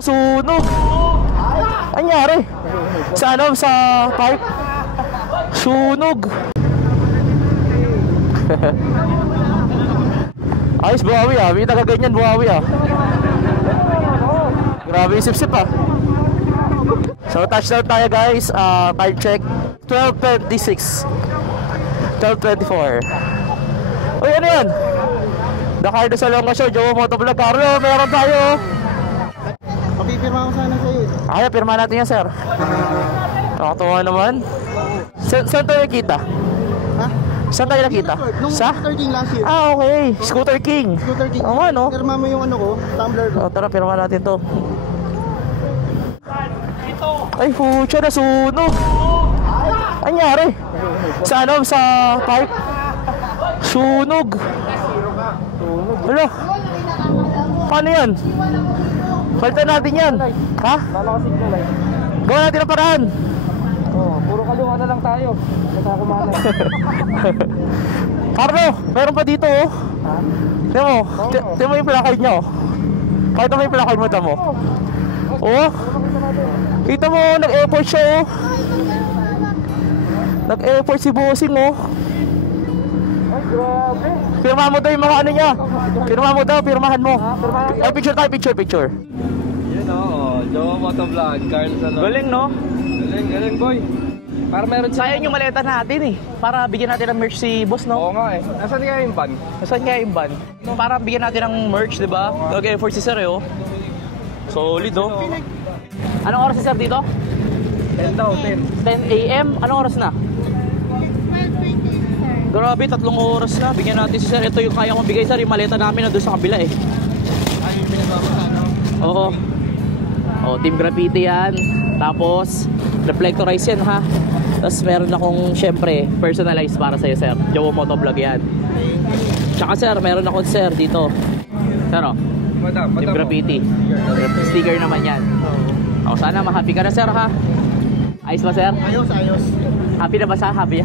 Sunog! Anyari? Sa ano? Sa pipe? Sunog! Ayos, buhawi ah. May nakaganyan, buhawi ah. Grabe yung sip-sip ah. So touchdown tayo guys. Time check 12:26 12:24. Uy, ano yan? Dakardo sa Longa Show, Jowo Motovlog. Carlo, meron tayo. Papipirma ko sana sa'yo. Ay, pirma natin yan sir. Nakatuwa naman. Saan tayo nakita? Ha? Saan tayo nakita? Nung Sa? Scooter King last year. Ah, okay. Scooter King. Scooter King. Oo nga, no? Pirma mo yung ano ko, tumbler ko. Tara, pirma natin to. Ay, pucha, nasunog. Anyari? Sa ano? Sa pipe? Sunog. Hala. Paano yan? Palitan natin yan. Ha? Lalakas yung light. Gawa natin ang paraan. Oo, puro kaluha na lang tayo. Nakakumana. Carlo, meron pa dito oh. Ha? Tignan mo. Tignan mo yung plakard niya oh. Pakita mo yung plakard mo, tamo. Oh. Kita mo, nag-effort siya oh. Nag-effort si Bossing oh. Ay, grabe. Pirmahan mo daw yung mga ano niya. Pirmahan mo daw, pirmahan mo. Ay, picture tayo, picture. Yun o, Jowo Motovlog, Carl Salon. Galing no? Galing boy. Para meron siya. Sayang yung maleta natin eh. Para bigyan natin ng merch si boss no? Oo nga eh. Nasaan kaya yung pan? Nasaan kaya yung van? Para bigyan natin ng merch, di ba? Nag-effort si sir eh oh. Solid oh. Anong oras si sir dito? 10 daw, 10. 10 AM? Anong oras na? Grabe, 3 oras na. Bigyan natin si sir. Ito yung kaya kong bigay sir. Yung maleta namin na doon sa kabila eh. Ay, yung pinagpapasa, no? Oo. Oh, Team Graffiti yan. Tapos, reflectorize yan ha. Tapos meron akong, syempre, personalized para sa'yo sir. Jowo Motovlog yan. Tsaka sir, meron akong sir dito. Sir oh. Madam Team Graffiti. Sticker naman yan. Oh, sana ma-happy ka na sir ha. Ayos ba sir? Ayos. Happy na ba sa happy?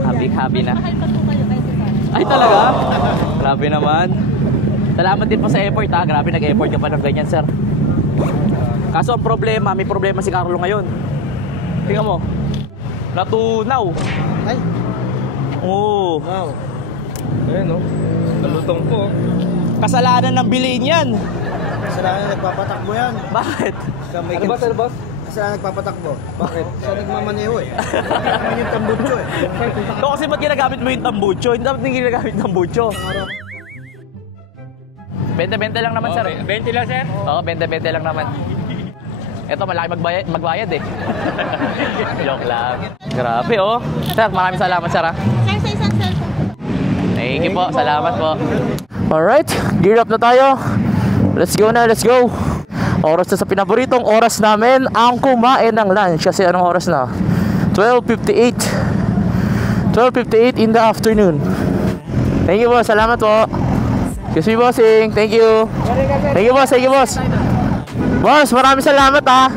Happy na. Mahal pa po kayo kay Cesar. Ay talaga? Grabe naman. Salamat din po sa effort ha. Grabe nag-effort ka pa ng ganyan sir. Kaso ang problema, may problema si Carlo ngayon. Tingnan mo. Natunaw. Ay, Oo. wow. Ayun o. Kalutong po. Kasalanan ng bilhin yan. Kasalanan nagpapatakbo yan. Bakit? Ano ba sir boss? Kasalanan nagpapatakbo. Bakit? Siya nagmamaneho eh. Naman yung tambutso eh. Ito kasi ba't ginagamit mo yung tambucho? Hindi dapat yung ginagamit yung tambucho. Benta-benta lang naman sir. 20 lang sir? Oo, benta-benta lang naman. Ito, malaki magbayad eh. Joke lang. Grabe oh. Sir, maraming salamat sir ha. Sir, sa isang cellphone. Thank you po, salamat po. Alright, gear up na tayo. Let's go na, let's go. Oras na sa pinaboritong oras namin ang kumain ng lunch. Kasi anong oras na? 12:58 in the afternoon. Thank you boss, salamat po. Excuse me bossing, thank you. Thank you boss, thank you boss. Boss, maraming salamat ha.